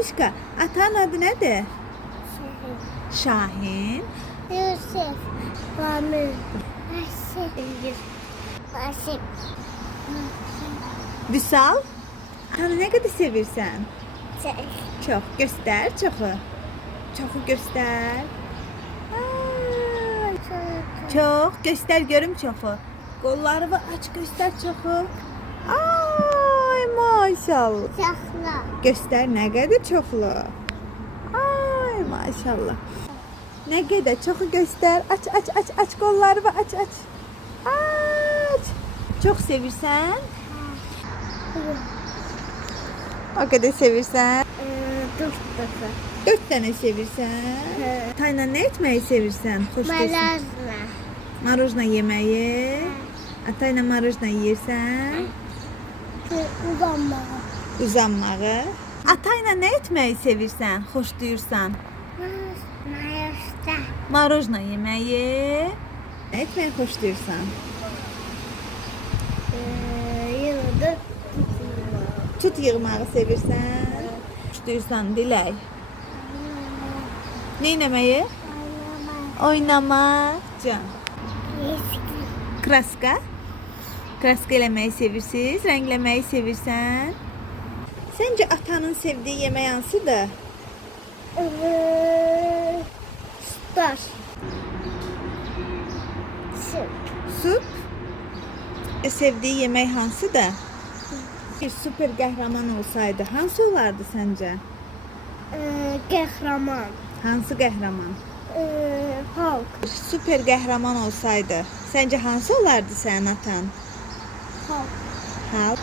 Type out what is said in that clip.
Babuşka, atan adı nədir? Şahin. Yusuf. Pamir. Asif. Asif. Vüsal. Atanı nə qədər sevirsən? Çox. Göstər çoxu. Çoxu göstər. Ay, çox. Göstər görüm çoxu. Qollarını aç göstər çoxu. Ay maşallah. Çakla. Göstər nə qədər çoxlu. Ay maşallah. Nə qədər çoxu göstər. Aç aç aç aç qollarını aç aç. Aç. Çox sevirsən? O qədər sevirsən? 4 dəfə. 4 dənə sevirsən? Tayla nə etməyi sevirsən? Xoşlayırsan? Malazla. Marojna yeməyi. Atayla marojna yeyirsən? Uzanmağa. Uzanmağı. Atayla nə etməyi sevirsən? Xoşlayırsan? Mayasta. Marojna yeməyi. Nə etməyi xoşlayırsan? Yılda Tut yığmağı sevirsən? Xoşlayırsan Dilək? Nə etməyi? Oynamaq. Can. Kraska. Kraska eləməyi sevirsiniz? Rəngləməyi sevirsən? Səncə atanın sevdiyi yemək hansıdır? Star. Sup. Sevdiği yemək hansıdır? Bir süper qəhrəman olsaydı hansı olardı səncə? Qəhrəman. Hansı qəhrəman? Hulk. Süper qəhrəman olsaydı səncə hansı olardı sənin atan? Hulk. Halk.